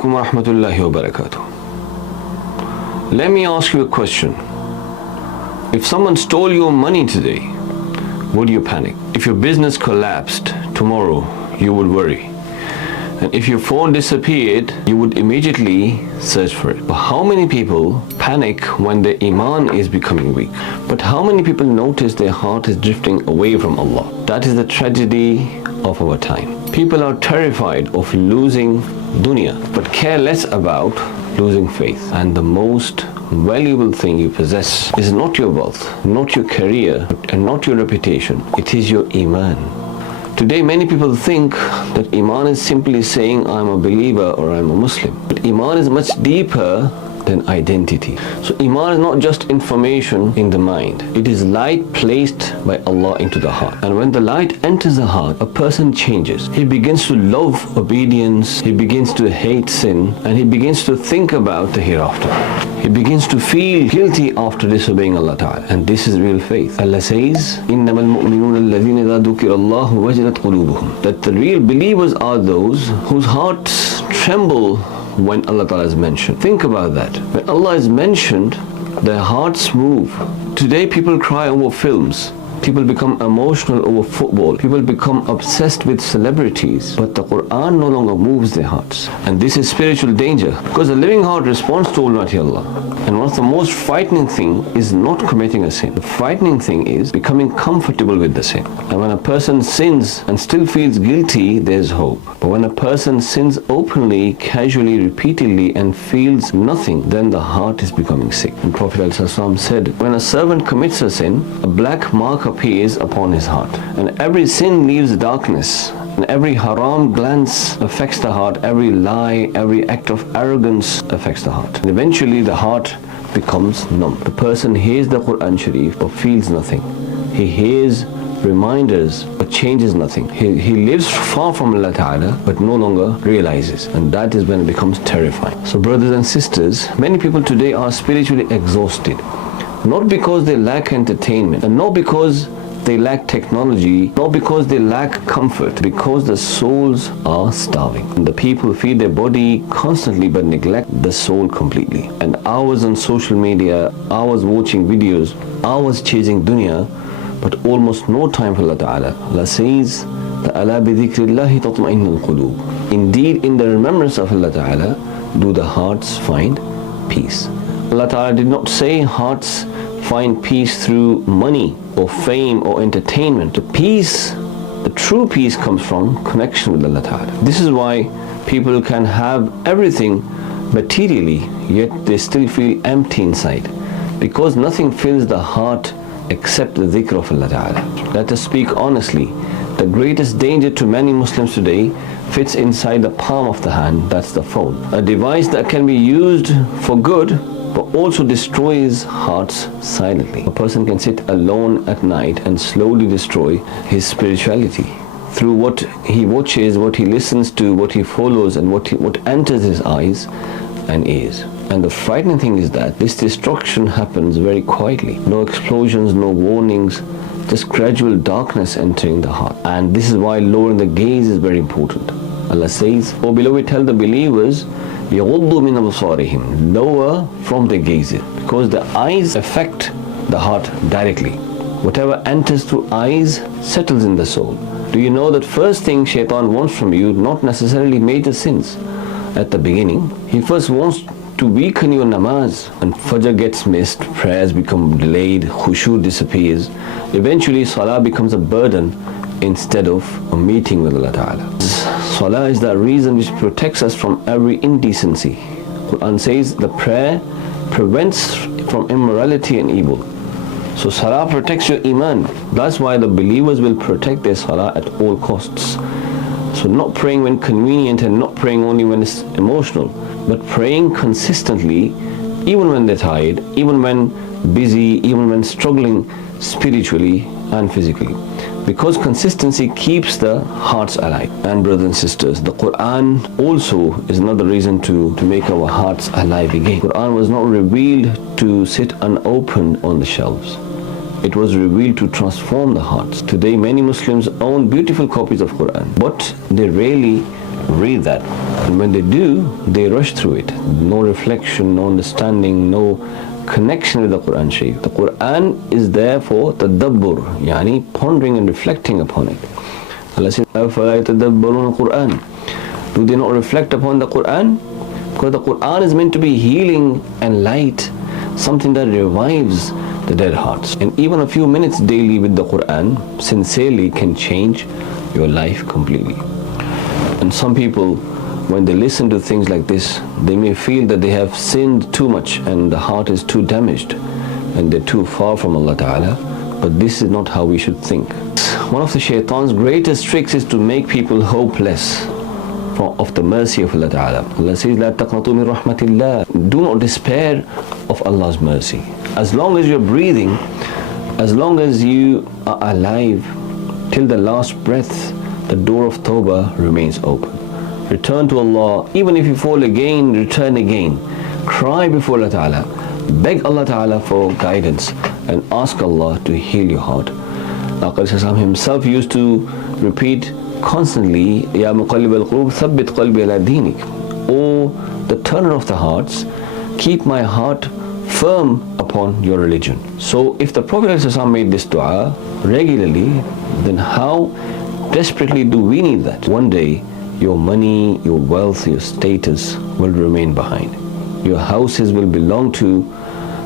alaikum wa rahmatullahi wa barakatuh. Let me ask you a question. If someone stole your money today, would you panic? If your business collapsed tomorrow, you would worry. And if your phone disappeared, you would immediately search for it. But how many people panic when their Iman is becoming weak? But how many people notice their heart is drifting away from Allah? That is the tragedy of our time. People are terrified of losing dunya, but care less about losing faith. And the most valuable thing you possess is not your wealth, not your career, and not your reputation. It is your Iman. Today many people think that Iman is simply saying I'm a believer or I'm a Muslim. But Iman is much deeper than identity. So Iman is not just information in the mind. It is light placed by Allah into the heart. And when the light enters the heart, a person changes. He begins to love obedience, he begins to hate sin, and he begins to think about the hereafter. He begins to feel guilty after disobeying Allah Ta'ala. And this is real faith. Allah says, إِنَّمَا الْمُؤْمِنُونَ الَّذِينَ إِذَا ذُكِرَ اللَّهُ وَجِلَتْ قُلُوبُهُم. That the real believers are those whose hearts tremble when Allah Ta'ala is mentioned. Think about that. When Allah is mentioned, their hearts move. Today people cry over films. People become emotional over football. People become obsessed with celebrities. But the Qur'an no longer moves their hearts. And this is spiritual danger. Because the living heart responds to Almighty Allah. And one of the most frightening thing is not committing a sin. The frightening thing is becoming comfortable with the sin. And when a person sins and still feels guilty, there's hope. But when a person sins openly, casually, repeatedly, and feels nothing, then the heart is becoming sick. And Prophet ﷺ said, when a servant commits a sin, a black mark appears upon his heart. And every sin leaves darkness. And every haram glance affects the heart. Every lie, every act of arrogance affects the heart. And eventually the heart becomes numb. The person hears the Quran Sharif but feels nothing. He hears reminders but changes nothing. He lives far from Allah Ta'ala but no longer realizes. And that is when it becomes terrifying. So brothers and sisters, many people today are spiritually exhausted. Not because they lack entertainment, and not because they lack technology, not because they lack comfort, because the souls are starving. And the people feed their body constantly but neglect the soul completely. And hours on social media, hours watching videos, hours chasing dunya, but almost no time for Allah Ta'ala. Allah says, أَلَا بِذِكْرِ اللَّهِ تَطْمَئِنُّ الْقُلُوبُ. Indeed, in the remembrance of Allah Ta'ala, do the hearts find peace. Allah Ta'ala did not say hearts find peace through money or fame or entertainment. The peace, the true peace comes from connection with Allah Ta'ala. This is why people can have everything materially, yet they still feel empty inside. Because nothing fills the heart except the dhikr of Allah Ta'ala. Let us speak honestly. The greatest danger to many Muslims today fits inside the palm of the hand, that's the phone. A device that can be used for good but also destroys hearts silently. A person can sit alone at night and slowly destroy his spirituality through what he watches, what he listens to, what he follows, and what enters his eyes and ears. And the frightening thing is that this destruction happens very quietly. No explosions, no warnings, just gradual darkness entering the heart. And this is why lowering the gaze is very important. Allah says, "O beloved, tell the believers, يَغُضُّوا مِنْ أَبْصَارِهِمْ, lower from their gazes, because the eyes affect the heart directly. Whatever enters through eyes settles in the soul. Do you know that first thing Shaitan wants from you, not necessarily major sins at the beginning. He first wants to weaken your namaz, and Fajr gets missed, prayers become delayed, khushu disappears. Eventually Salah becomes a burden instead of a meeting with Allah Ta'ala. Salah is the reason which protects us from every indecency. Quran says the prayer prevents from immorality and evil. So Salah protects your Iman. That's why the believers will protect their Salah at all costs. So not praying when convenient and not praying only when it's emotional, but praying consistently even when they're tired, even when busy, even when struggling spiritually and physically. Because consistency keeps the hearts alive. And brothers and sisters, the Quran also is another reason to make our hearts alive again. Quran was not revealed to sit unopened on the shelves. It was revealed to transform the hearts. Today many Muslims own beautiful copies of Quran, but they rarely read that. And when they do, they rush through it. No reflection, no understanding, no connection with the Quran Sharif. The Quran is there for tadabbur, yani pondering and reflecting upon it. Allah says, أَفَلَا يَتَدَبَّرُونَ الْقُرْآنَ. Do they not reflect upon the Quran? Because the Quran is meant to be healing and light, something that revives the dead hearts. And even a few minutes daily with the Quran sincerely can change your life completely. And some people, when they listen to things like this, they may feel that they have sinned too much and the heart is too damaged and they're too far from Allah Ta'ala. But this is not how we should think. One of the shaitan's greatest tricks is to make people hopeless of the mercy of Allah Ta'ala. Allah says, "La taqnatu min rahmatillah." Do not despair of Allah's mercy. As long as you're breathing, as long as you are alive, till the last breath, the door of Tawbah remains open. Return to Allah. Even if you fall again, return again. Cry before Allah Ta'ala. Beg Allah Ta'ala for guidance and ask Allah to heal your heart. Al-Qadriyyah himself used to repeat constantly, Ya muqallib al-qulub, thabbit qalbi ala dinik. O the turner of the hearts, keep my heart firm upon your religion. So if the Prophet ﷺ made this dua regularly, then how desperately do we need that? One day, your money, your wealth, your status will remain behind. Your houses will belong to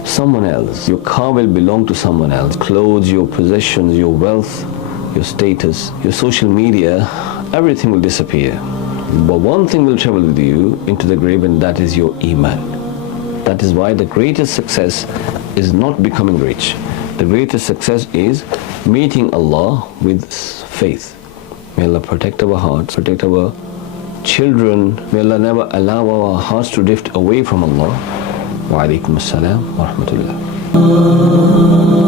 someone else. Your car will belong to someone else. Clothes, your possessions, your wealth, your status, your social media, everything will disappear. But one thing will travel with you into the grave, and that is your Īmān. That is why the greatest success is not becoming rich. The greatest success is meeting Allah with faith. May Allah protect our hearts, protect our children. May Allah never allow our hearts to drift away from Allah. Wa alaikum assalam wa rahmatullah.